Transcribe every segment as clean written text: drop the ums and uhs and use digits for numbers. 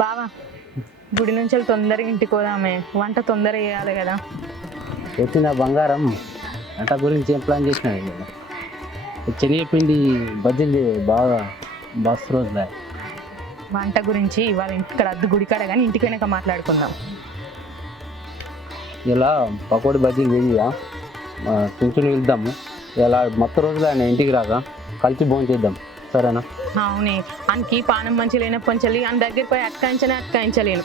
బావా గుడి నుంచి వెళ్ళి తొందరగా ఇంటికి పోదామే, వంట తొందరగా చేయాలి కదా. వచ్చిన బంగారం వంట గురించి ఏం ప్లాన్ చేసినా శనగపిండి బజ్జీలు బాగా మస్తు రోజులే. వంట గురించి ఇవాళ ఇక్కడ అద్దు గుడికాడ కానీ ఇంటికి వెనక మాట్లాడుకుందాం. ఇలా పకోడీ బజ్జీలు వేదిగా తుంచుని వెళ్దాము. ఇలా మొత్తం రోజులు ఆయన ఇంటికి రాగా కలిసి భోజనం చేద్దాం, సరేనా? అవునే, ఆయనకి పానం మంచి లేనప్పటి ఆయన దగ్గర పోయి అట్కాయించలేను.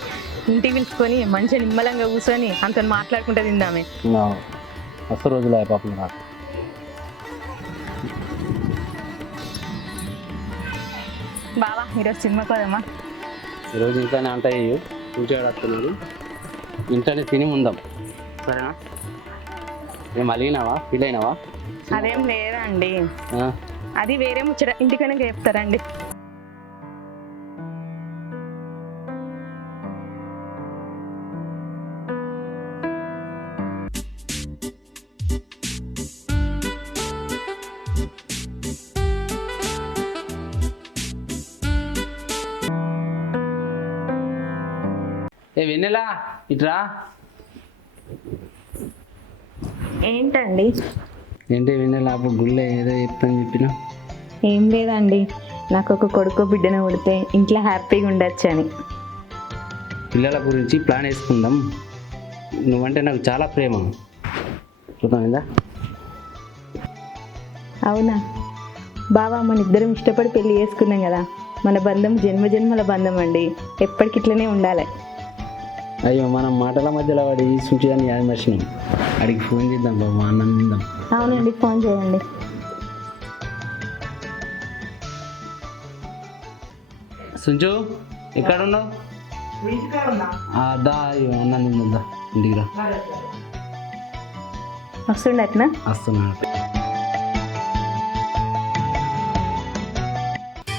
ఇంటికి పిలుచుకొని మంచిగా నిమ్మలంగా కూర్చొని అంత మాట్లాడుకుంటే తిందామే. మస్తు రోజులు పాపం నాకు. బావా ఈరోజు సినిమాకి పోదామా? ఈరోజు ఇంట్లోనే అంట కూర్చోడుతున్నారు, ఇంట్లోనే తిని ఉందాం, సరేనా? ఏం అలిగినావా, ఫీల్ అయినావా? అదేం లేదండి, అది వేరే ముచ్చట, ఇంటికైనా చెప్తారండి. ఏ వెన్నెలా ఇట్రా. ఏంటండి? ఏంటి వెన్నెలా, అప్పుడు గుళ్ళో ఏదో చెప్తాను చెప్పిన? ఏం లేదండి, నాకు ఒక కొడుకు బిడ్డను పుడితే ఇంట్లో హ్యాపీగా ఉండొచ్చు అని. పిల్లల గురించి ప్లాన్ వేసుకుందాం. నువ్వంటే నాకు చాలా ప్రేమ, చూద్దాం. అవునా బావా, మన ఇద్దరం ఇష్టపడి పెళ్లి చేసుకున్నాం కదా, మన బంధం జన్మజన్మల బంధం అండి, ఎప్పటికి ఇట్లనే ఉండాలి. అయ్యో, మనం మాటల మధ్యలో వాడి సూచిదాన్ని యాద మర్చినాం. అడిగి ఫోన్ చేద్దాం బాబు, ఆనందిద్దాం. అవునండి, ఫోన్ చేయండి. సుంచు ఎక్కడ ఉన్నావు? దా ఆనందిద్దా, ఇంటికి రా. వస్తుండట్నా? వస్తున్నా.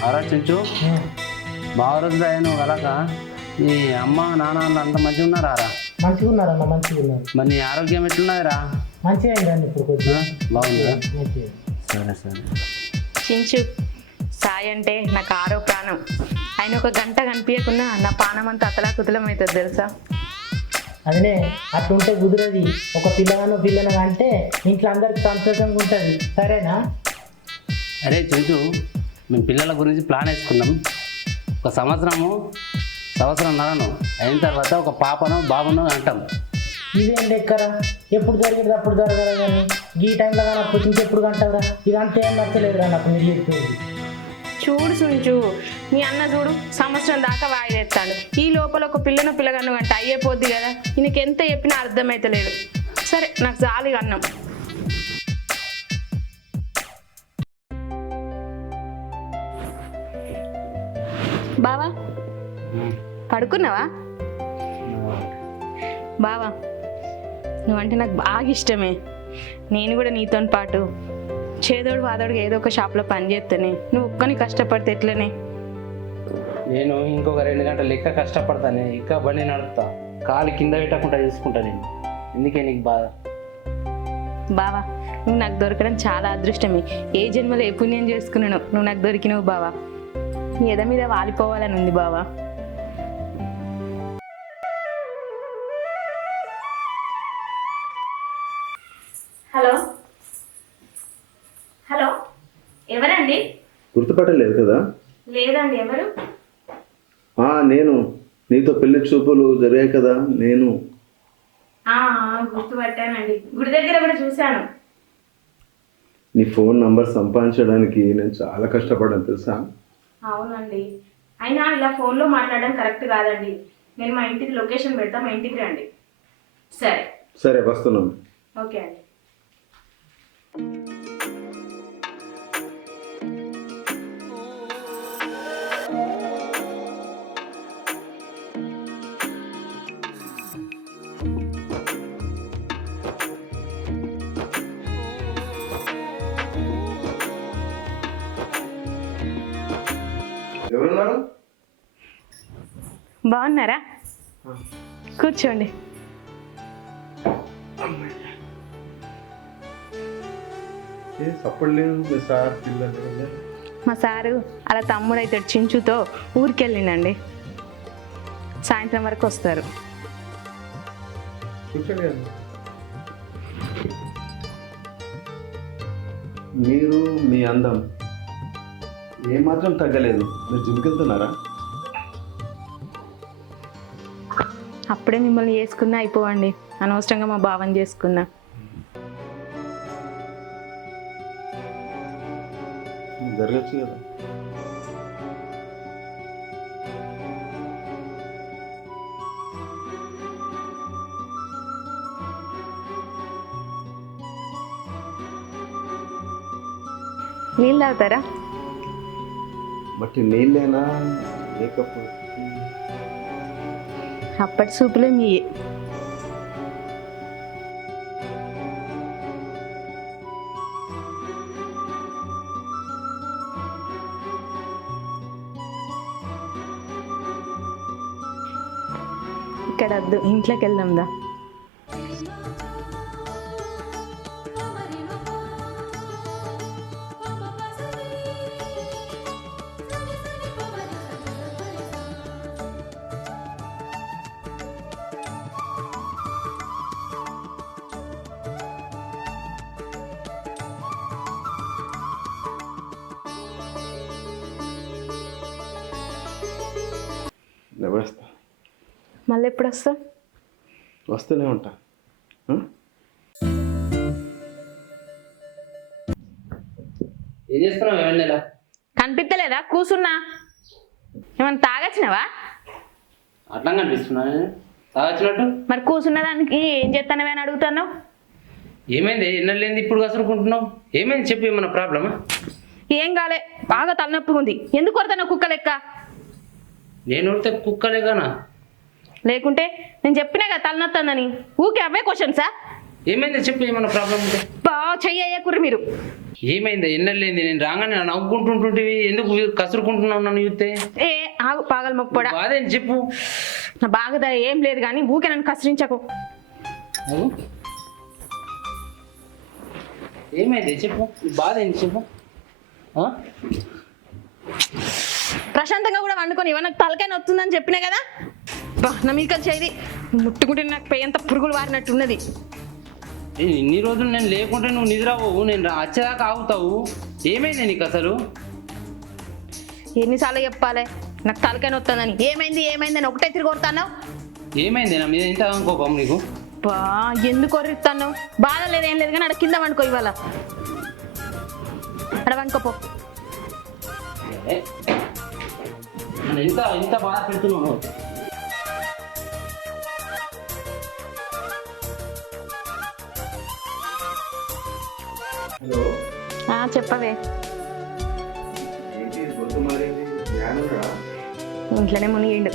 అరా చుంచు, బాగా రోజులు నువ్వు కలక. ఈ అమ్మ నాన్న అంత మంచిగా ఉన్నారా? మంచిగా ఉన్నారన్న, మంచిగా ఉన్నారు. మరి నీ ఆరోగ్యం ఎట్లున్నదిరా? మంచిగా అయిందండి ఇప్పుడు కొంచెం. బాగుందా? సరే సరే. చించు, సాయి అంటే నాకు ఆరో ప్రాణం. ఆయన ఒక గంట కనిపించకున్నా నా పానం అంతా అతలాకుతలం అవుతుంది తెలుసా. అదనే అట్లుంటే కుదరది. ఒక పిల్లన అంటే ఇంట్లో అందరికి సంతోషంగా ఉంటుంది, సరేనా? అరే చుంచు, మేము పిల్లల గురించి ప్లాన్ వేసుకున్నాం. ఒక సంవత్సరంన్నరను అయిన తర్వాత ఒక పాపను బాబును అంటాం. ఇదేం లెక్కరా, ఎప్పుడు జరిగేది అప్పుడు జరగదు కానీ ఈ టైంలో కానీ అప్పుడు ఇంకెప్పుడు కంటావురా? ఇదంతా ఏం నచ్చలేదురా నాకు మీరు చెప్పేది. చూడు సుంచు, మీ అన్న చూడు సంవత్సరం దాకా వాయిదేస్తాడు, ఈ లోపల ఒక పిల్లగాను అంటే అయ్యేపోద్ది కదా. ఈయనకి ఎంత చెప్పినా అర్థమైతలేదు. సరే నాకు జాలి అన్నం. బావా పడుకున్నావా? బావా నువ్వంటే నాకు బాగా ఇష్టమే. నేను కూడా నీతో పాటు చేదోడు వాదోడుగా ఏదో ఒక షాప్లో పని చేస్తానే, నువ్వు ఒక్కని కష్టపడితే ఎట్లనే. నేను ఇంకొక 2 గంటలు లెక్క కష్టపడతానే, ఇంకా బండి నడుపుతా, కాలు కింద పెట్టకుండా చూసుకుంటా. నేను ఎందుకే నీకు బాధ? బావా నువ్వు నాకు దొరకడం చాలా అదృష్టమే. ఏ జన్మలో ఏ పుణ్యం చేసుకున్నాను నువ్వు నాకు దొరికినవు బావా. నీ ఎద మీద వాలిపోవాలని ఉంది బావా. హలో హలో, ఎవరండి? గుర్తుపట్టలేదు కదా? లేదండి, ఎవరు? నేను, నీతో పెళ్లి చూపులు జరిగాయి కదా, నేను. గుర్తుపట్టానండి, గుడి దగ్గర కూడా చూశాను. నీ ఫోన్ నంబర్ సంపాదించడానికి నేను చాలా కష్టపడ్డాను తెలుసా? అవునండి, అయినా ఇలా ఫోన్లో మాట్లాడడం కరెక్ట్ కాదండి. నేను మా ఇంటికి లొకేషన్ పెడతా, మా ఇంటికి రండి. సరే సరే, వస్తున్నాను. ఓకే అండి. ఎవరున్నారు? బాగున్నారా? కూర్చోండి. సప్పుడు లేదు మీ సార్ పిల్లలు. మా సారు అలా తమ్ముడు అయితే చించుతో ఊరికెళ్ళిండండి. సాయంత్రం వరకు వస్తారు. కూర్చోండి కదా. మీరు మీ అందం ఏమాత్రం తగ్గలేదు. మీరు జిమ్కి వెళ్తున్నారా? అప్పుడే మిమ్మల్ని చేసుకున్నా అయిపోవండి, అనవసరంగా మా భావం చేసుకున్నా. జరగచ్చు కదా. నీళ్ళు తాగుతారా? బట్ నీళ్ళేనా లేకపోతే అప్పటి సూపులే మీ. ఇక్కడ వద్దు, ఇంట్లోకి వెళ్దాందా. వస్తా. మళ్ళీ ఎప్పుడు వస్తా? వస్తూనే ఉంటా. ఏం చేస్తున్నావు ఏమన్నా? కనిపించలేదా? కూసున్నా. ఏమన్నా తాగచ్చినవా? అట్లా కనిపిస్తున్నా తాగచ్చినట్టు. మరి కూసున్న దానికి ఏం చేస్తానవే అని అడుగుతాను. ఏమైంది? ఎన్నెళ్ళేంది ఇప్పుడు కసురుకుంటున్నావు? ఏమైంది చెప్పు, ఏమన్నా ప్రాబ్లమా? ఏం కాలే, బాగా తలనొప్పి ఉంది. ఎందుకు కొడతాను కుక్క లెక్క? నేను ఉడితే కుక్కలేగానా? లేకుంటే నేను చెప్పినా కదా తలనొత్తందని. ఊకే అవే క్వశ్చన్సా? ఏమైంది చెప్పు, ఏమన్నా ప్రాబ్లం ఉంటే. బాగా చెయ్యకుర్రి మీరు. ఏమైంది? ఎన్నెళ్ళేంది? నేను రాగానే నవ్వుకుంటుంటుంటివి, ఎందుకు కసురుకుంటున్నావు నన్ను చూస్తే? ఏ ఆగు, పాగల మొక్కుపడా. బాధ ఏంటి చెప్పు. నా బాగా ఏం లేదు కానీ ఊకే నన్ను కసిరించకు. అవు. ఏమైంది చెప్పు, బాధ ఏంటి చెప్పు. ప్రశాంతంగా కూడా వండుకొని నాకు తలకాయ నొత్తుందని చెప్పినా కదా. నా మీకు చేది ముట్టుకుంటే నాకు పేయంత పురుగులు వారినట్టున్నది. ఇన్ని రోజులు నేను లేకుంటే నువ్వు నిద్రపోవు, నేను వచ్చేదాకా ఆగుతావు. ఏమైంది నీకు అసలు? ఎన్నిసార్లు చెప్పాలి నాకు తలకాయ నొత్తుందని? ఏమైంది ఏమైంది అని ఒకటే తిరిగి కొడతాను. ఏమైంది? నా మీద ఇంత అనుకోపం నీకు? బా ఎందుకు కొర్రిస్తాను? బాధ లేదు ఏం లేదు కానీ అక్కడ కింద వండుకో. ఇవాళ అక్కడ వండుకోపో. ఇంత ఇంత బాధ పెడుతున్నావు. హలో, చెప్పవే. ఏంటి గొంతు మారింది? జ్ఞానుడా? ఇంట్లోనే మునిగిండు.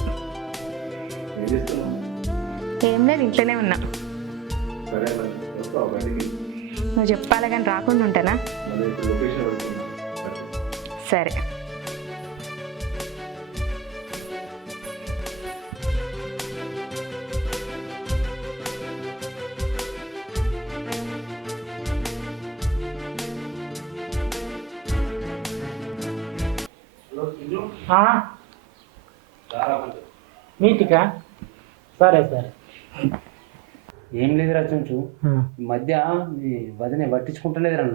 ఏం చేస్తున్నావు? ఏం లేదు, ఇంట్లోనే ఉన్నా. సరే మరి వస్తావు బయటికి? నువ్వు చెప్పాలి కానీ రాకుండా ఉంటానా? మళ్ళీ ఇప్పుడు లొకేషన్ పెడుతున్నా. సరే. మీటికా? సరే సరే. ఏం లేదురా చుంచు, ఈ మధ్య ఈ వదిన పట్టించుకుంటలేదురా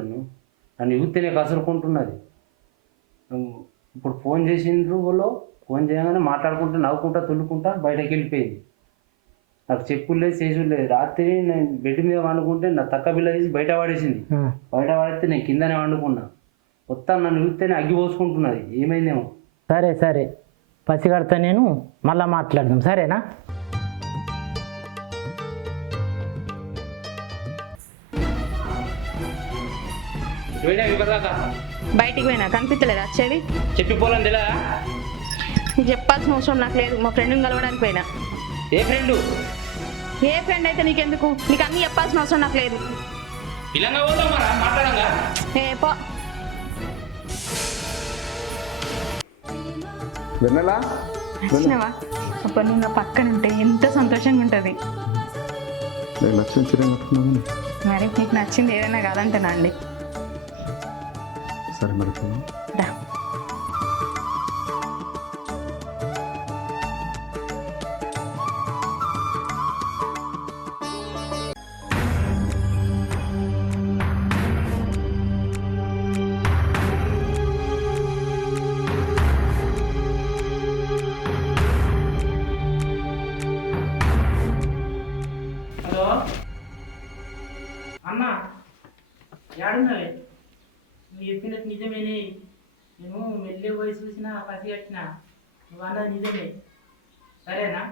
నన్ను యూత్తేనే కసురుకుంటున్నది. ఇప్పుడు ఫోన్ చేసిండ్రు వాళ్ళు, ఫోన్ చేయగానే మాట్లాడుకుంటూ నవ్వుకుంటా తుల్లుకుంటా బయటకు వెళ్ళిపోయింది. నాకు చెప్పులు లేదు చేసులు లేదు. రాత్రి నేను బెడ్ మీద వండుకుంటే నా తక్క బిల్ల తీసి బయట పడేసింది. బయట పడితే నేను కిందనే వండుకున్నా. మొత్తం నన్ను యూత్తేనే అగ్గి పోసుకుంటున్నది. ఏమైందేమో. సరే సరే, పసిగడతా నేను. మళ్ళీ మాట్లాడదాం, సరేనా? బయటికి పోయినా కనిపించలేదు వచ్చేది. చెప్పిపోలని తెలియదా? నీకు చెప్పాల్సిన అవసరం నాకు లేదు. మా ఫ్రెండ్ని కలవడానికి పోయినా. ఏ ఫ్రెండు? ఏ ఫ్రెండ్ అయితే నీకెందుకు? నీకు అన్నీ చెప్పాల్సిన అవసరం నాకు లేదు. ఇలాగా పోతాం మరా మాట్లాడంగా. ఏ పో. వెన్నెలా? నచ్చినవా? అప్పుడు నువ్వు నా పక్కన ఉంటే ఎంత సంతోషంగా ఉంటుంది. లక్ష్యం చిరం కట్టుకున్నాను. మరి నీకు నచ్చింది ఏదైనా కాదంటేనా అండి? సరే మరి రా. అన్న ఏడున్నావే? నువ్వు చెప్పినట్టు నిజమేనే. నేను మెల్లె పోయి చూసిన పసి కట్టిన. నువ్వు అన్నది నిజమే, సరేనా?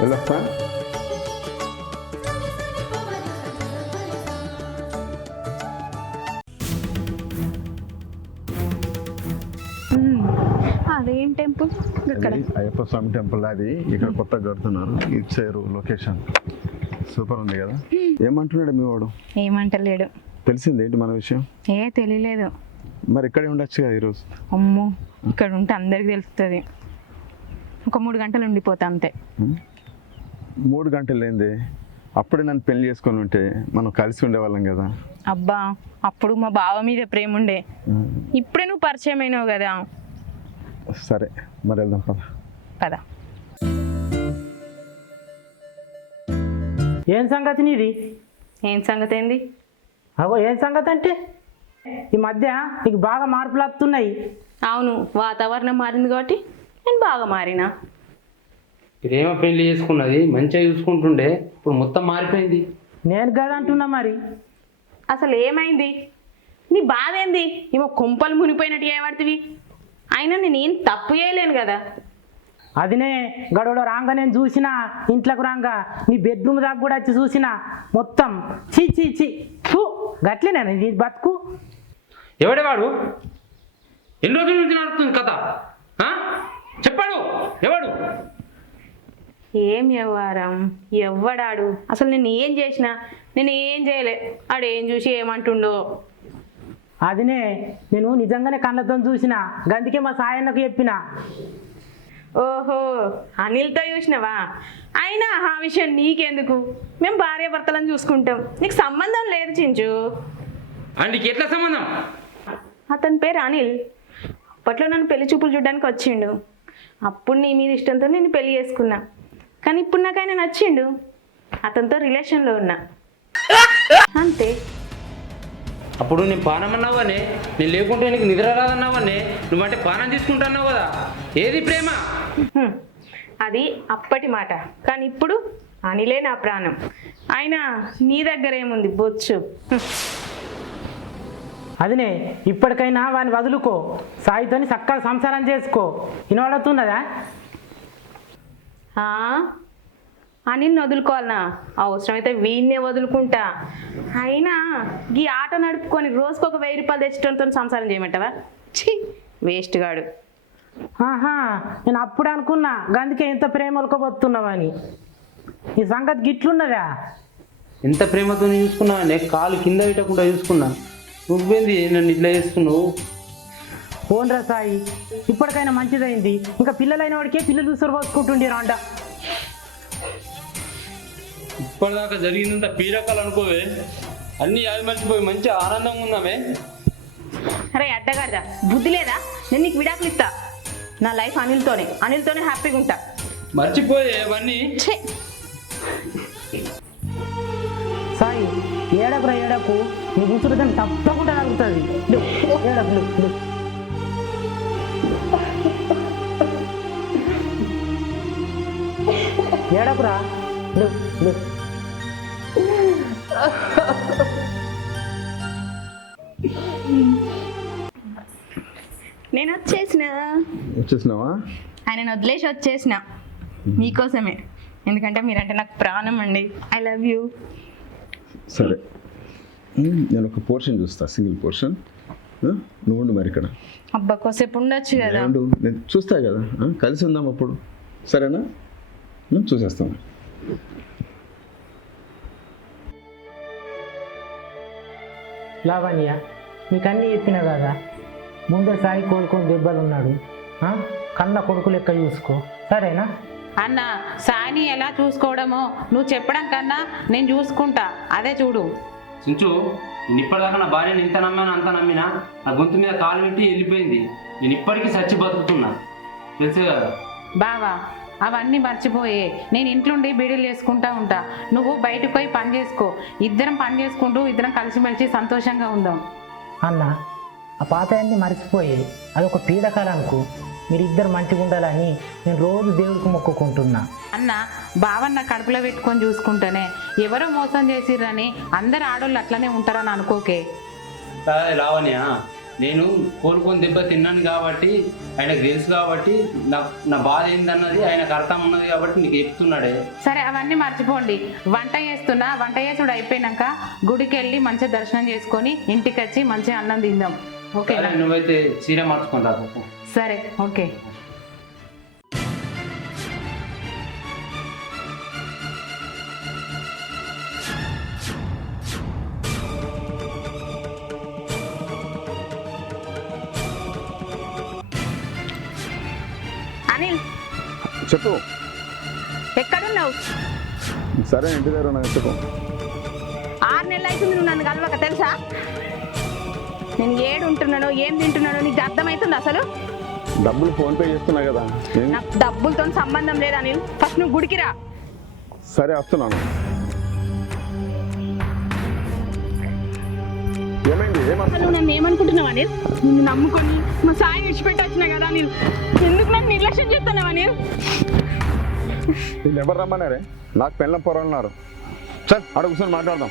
వెళ్ళొస్తా. అదేం టెంపుల్ ఇక్కడ? అది అయ్యప్ప స్వామి టెంపుల్. అది ఇక్కడ కొత్తగా కడుతున్నారు. ఇచ్చారు లొకేషన్, సూపర్ ఉంది కదా. ఏమంటున్నాడు మీ వాడు? ఏమంటలేడు. తెలిసింది ఏంటి మన విషయం? తెలియలేదు. మరి ఇక్కడే ఉండొచ్చు కదా ఈరోజు. అమ్మో, ఇక్కడ ఉంటే అందరికి తెలుస్తుంది. ఒక 3 గంటలు ఉండిపోతా అంతే. 3 గంటలు ఏంది? అప్పుడే నన్ను పెళ్లి చేసుకొని ఉంటే మనం కలిసి ఉండేవాళ్ళం కదా. అబ్బా, అప్పుడు మా బావ మీద ప్రేమ ఉండే. ఇప్పుడే నువ్వు పరిచయం అయినావు కదా. సరే మరి వెళ్దాం పద. పద. ఏం సంగతి నీది? ఏం సంగతి ఏంది? అగో ఏం సంగతి అంటే ఈ మధ్య నీకు బాగా మార్పులు వస్తున్నాయి. అవును, వాతావరణం మారింది కాబట్టి నేను బాగా మారినా. ప్రేమ పెళ్లి చేసుకున్నది మంచిగా చూసుకుంటుండే, ఇప్పుడు మొత్తం మారిపోయింది. నేను కాదంటున్నా మరి. అసలు ఏమైంది? నీ బాధ ఏంది? ఏమో కుంపలు మునిపోయినట్టు చేయబడుతుంది. అయినా నేనేం తప్పు చేయలేను కదా. అదినే గడవడ రాంగా నేను చూసిన, ఇంట్లోకి రాంగా నీ బెడ్రూమ్ దాకా కూడా వచ్చి చూసిన. మొత్తం చీ చీ చీ గట్లేనా నీ బతుకు? ఎవడే వాడు? ఎన్ని రోజుల నుంచి నడుస్తుంది కథ? చెప్పాడు ఎవడు? ఏం వ్యవహారం? ఎవ్వడాడు? అసలు నేను ఏం చేసినా? నేను ఏం చేయలే. ఆడు ఏం చూసి ఏమంటుండో. అదినే నేను నిజంగానే కళ్ళతో చూసిన, గందుకే మా సాయన్నకు చెప్పిన. ఓహో, అనిల్తో చూసినావా? అయినా ఆ విషయం నీకెందుకు? మేము భార్య భర్తలను చూసుకుంటాం, నీకు సంబంధం లేదు చించు. నీకు ఎట్లా సంబంధం? అతని పేరు అనిల్. అప్పట్లో నన్ను పెళ్లి చూపులు చూడడానికి వచ్చిండు. అప్పుడు నీ మీద ఇష్టంతో నేను పెళ్లి చేసుకున్నా. కానీ ఇప్పుడు నాకు ఆయన నచ్చిండు. అతనితో రిలేషన్లో ఉన్నా, అంతే. అప్పుడు నేను పానం అన్నావనే, నేను లేకుంటే నీకు నిద్ర రాదన్నావనే, నువ్వంటే పానం తీసుకుంటున్నావు కదా. ఏది ప్రేమ? అది అప్పటి మాట. కానీ ఇప్పుడు అనిలే నా ప్రాణం. అయినా నీ దగ్గర ఏముంది బొచ్చు? అదినే ఇప్పటికైనా వాడిని వదులుకో, సాయితోని చక్కగా సంసారం చేసుకో. వినబడుతున్నదా? అనిల్ని వదులుకోవాలనా? అవసరమైతే వీడినే వదులుకుంటా. అయినా ఈ ఆటో నడుపుకొని రోజుకు ఒక 1000 రూపాయలు తెచ్చడంతో సంసారం చేయమంటావా? ఛీ, వేస్ట్ గాడు. ఆహా, నేను అప్పుడు అనుకున్నా గందుకే ఇంత ప్రేమ ఒలకపోతున్నావని. ఈ సంగతి గిట్లున్నదా? ఎంత ప్రేమతో చూసుకున్నావనే, కాలు కింద పెట్టకుండా చూసుకున్నా. నువ్వేంది నన్ను ఇట్లా చేస్తున్నావు? పోన్రా సాయి, ఇప్పటికైనా మంచిదైంది. ఇంకా పిల్లలైన వాడికే పిల్లలు ఉసురు పోసుకుంటుండే రాండ. ఇప్పటిదాకా జరిగిందంత పీడకాలు అనుకోవే, అన్నీ అది మర్చిపోయి మంచి ఆనందంగా ఉన్నామే. అరే అడ్డగాడిదా, బుద్ధి లేదా? నేను నీకు విడాకులు ఇస్తా. నా లైఫ్ అనిల్తోనే హ్యాపీగా ఉంటా. మర్చిపోయే అవన్నీ. సాయి, ఏడకురా ఏడకు, నీ ఉసురు దాన్ని తప్పకుండా తగ్గుతుంది. ఏడకు ఏడకురా. నేను వచ్చేసినావా? ఆయన వదిలేసి వచ్చేసిన మీకోసమే. ఎందుకంటే మీరంటే నాకు ప్రాణం అండి. I love you. సరే, నేను ఒక పోర్షన్ చూస్తా, సింగిల్ పోర్షన్. నువ్వు ఉండు మరి ఇక్కడ. అబ్బా, కొసేపు ఉండొచ్చు కదా. నేను చూస్తా కదా, కలిసి ఉందాం అప్పుడు. సరేనా? చూసేస్తాను. లావణ్య, నీకు అన్నీ చెప్పినా కదా. ముందే సాయి కోలుకొని దెబ్బలు ఉన్నాడు. కన్న కొడుకు లెక్క చూసుకో, సరేనా? అన్న, సాయిని ఎలా చూసుకోవడమో నువ్వు చెప్పడం కన్నా నేను చూసుకుంటా, అదే చూడు. చించు, నేను ఇప్పటిదాకా నా భార్యను ఇంత నమ్మాను అంత నమ్మినా నా గొంతు మీద కాలు పెట్టి వెళ్ళిపోయింది. నేను ఇప్పటికీ చచ్చి బతుకుతున్నా, తెలుసు కదా. బావా, అవన్నీ మర్చిపోయే. నేను ఇంట్లోండి బీడీలు చేసుకుంటా ఉంటా, నువ్వు బయటకు పోయి పని చేసుకో. ఇద్దరం పని చేసుకుంటూ ఇద్దరం కలిసిమెలిసి సంతోషంగా ఉందాం. అన్న, ఆ పాత అన్ని మర్చిపోయి అదొక పీడకాలనుకో. మీరిద్దరు మంచిగా ఉండాలని నేను రోజు దేవుడికి మొక్కుకుంటున్నా. అన్న బావన్న కడుపులో పెట్టుకొని చూసుకుంటేనే ఎవరో మోసం చేసిర్రని అందరు ఆడోళ్ళు అట్లనే ఉంటారని అనుకోకే. లావణ్య, నేను కోలుకొని దెబ్బ తిన్నాను కాబట్టి ఆయనకు తెలుసు కాబట్టి నా బాధ ఏందన్నది ఆయనకు అర్థం ఉన్నది కాబట్టి నీకు చెప్తున్నాడే. సరే అవన్నీ మర్చిపోండి. వంట చేస్తున్నా, వంట చేసుడు అయిపోయినాక గుడికి వెళ్ళి మంచిగా దర్శనం చేసుకొని ఇంటికి వచ్చి మంచిగా అన్నం తిందాం. ఓకే? నువ్వైతే చీర మార్చుకొని రా. సరే, ఓకే. అనిల్, చెప్పు. ఎక్కడున్నావు? సరే, ఇంటి దగ్గర నాకు చెప్పు. 6 నెలలు అవుతుంది నువ్వు నన్ను కలవక, తెలుసా? నేను ఏడు ఉంటున్నానో ఏం తింటున్నానో నీకు అర్థమవుతుంది అసలు? డబ్బులు ఫోన్పే చేస్తున్నా కదా. నాకు డబ్బులతో సంబంధం లేదు అనిల్. ఫస్ట్ నువ్వు గుడికి రా. సరే, వస్తున్నాను. ఏమైంది? అసలు నన్ను ఏమనుకుంటున్నావు అనిల్? నిన్ను నమ్ముకొని మా సాయి విడిచిపెట్టి వచ్చినా కదా అనిల్. ఎందుకు నన్ను నిర్లక్ష్యం చేస్తున్నావు అనిల్? వీళ్ళు ఎవరు రమ్మన్నారే? నాకు పెళ్ళం పొరన్నారు. చల్, అక్కడ కూర్చొని మాట్లాడదాం.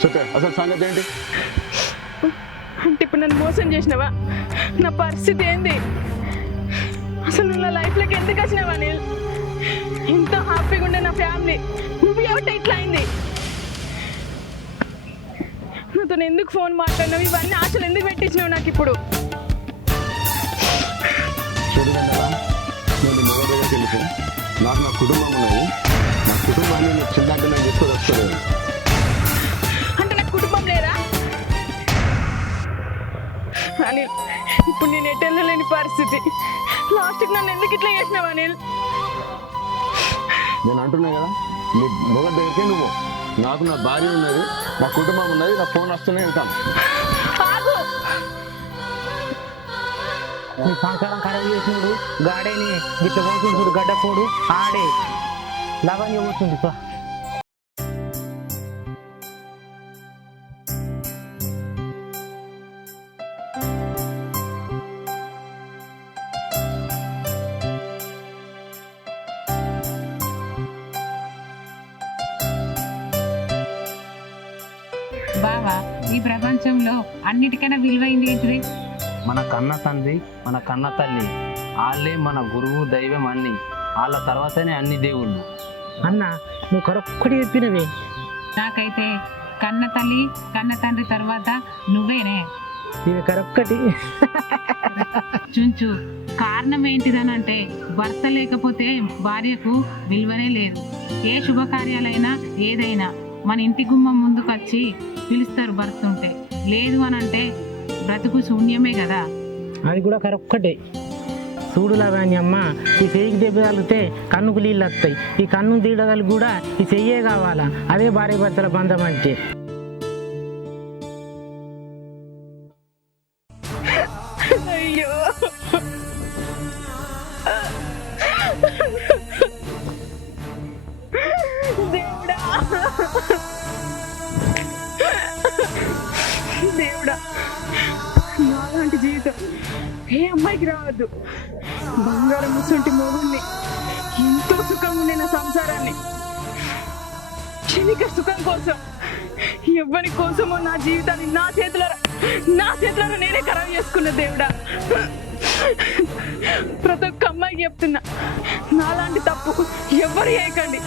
చెప్పే అసలు సంగతి ఏంటి? అంటే ఇప్పుడు నన్ను మోసం చేసినావా? నా పరిస్థితి ఏంది? అసలు నువ్వు నా లైఫ్లోకి ఎందుకు వచ్చినావా అనిల్? ఎంతో హ్యాపీగా ఉండే నా ఫ్యామిలీ నువ్వు ఎవట ఇట్లా అయింది? నాతో ఎందుకు ఫోన్ మాట్లాడినావు? ఇవన్నీ ఆశలు ఎందుకు పెట్టించినావు నాకు ఇప్పుడు? చూడగలరా, నేను మొగ దగ్గరికి వెళ్ళిపో. నాకు నా కుటుంబం ఉన్నది. నా కుటుంబాన్ని నేను చిన్నట్టు నేను చేసుకొని వస్తలేదు. అంటే నాకు కుటుంబం లేదా అనిల్? ఇప్పుడు నేను ఎటు వెళ్ళలేని పరిస్థితి. లాస్ట్కి నన్ను ఎందుకు ఇట్లా చేసినావు అనిల్? నేను అంటున్నా కదా, నీ మొగ దగ్గరికి నువ్వు. నాకు నా భార్య ఉన్నది, నా కుటుంబం ఉన్నది, నా ఫోన్ వస్తూనే వెళ్తాను. ఆగు. నీ సంసారం ఖరాబ్ చేసినాడు గాడేని గిట్ల పోతుంది గడ్డపోడు ఆడే లాభాన్ని పోతుంది. బావా, ఈ ప్రపంచంలో అన్నిటికైనా విలువైంది ఏంటిది? మన కన్న తండ్రి, మన కన్న తల్లి, వాళ్ళే మన గురువు, దైవం అన్ని. వాళ్ళ తర్వాతనే అన్ని దేవుళ్ళు. అన్న నువ్వు కరొక్కటి చెప్పినవే. నాకైతే కన్న తల్లి, కన్న తండ్రి తర్వాత నువ్వేనే. ఇవి కరొక్కటి. చుంచు, కారణం ఏంటిదనంటే భర్త లేకపోతే భార్యకు విలువనే లేదు. ఏ శుభకార్యాలైనా ఏదైనా మన ఇంటి గుమ్మం ముందుకు వచ్చి పిలుస్తారు భర్త ఉంటే. లేదు అని అంటే బ్రతుకు శూన్యమే కదా. అది కూడా కరొక్కటే. చూడులా కానీ అమ్మ, ఈ చెయ్యికి దెబ్బ తగిలితే కన్నుకు నీళ్ళు వస్తాయి. ఈ కన్ను తీయడానికి కూడా ఈ చెయ్యే కావాలా. అదే భార్య భర్తల బంధం అంటే. అయ్యో, దేవుడా దేవుడా, నాలాంటి జీవితం ఏ అమ్మాయికి రావద్దు. బంగారం ముసుంటి మొగుడిని, ఎంతో సుఖంగా ఉండే నా సంసారాన్ని క్షణిక సుఖం కోసం, ఎవరి కోసమో నా జీవితాన్ని నా చేతులలో నేనే ఖరాబ్ చేసుకున్న దేవుడా. ప్రతి ఒక్క అమ్మాయికి చెప్తున్నా, నాలాంటి తప్పు ఎవరు చేయకండి.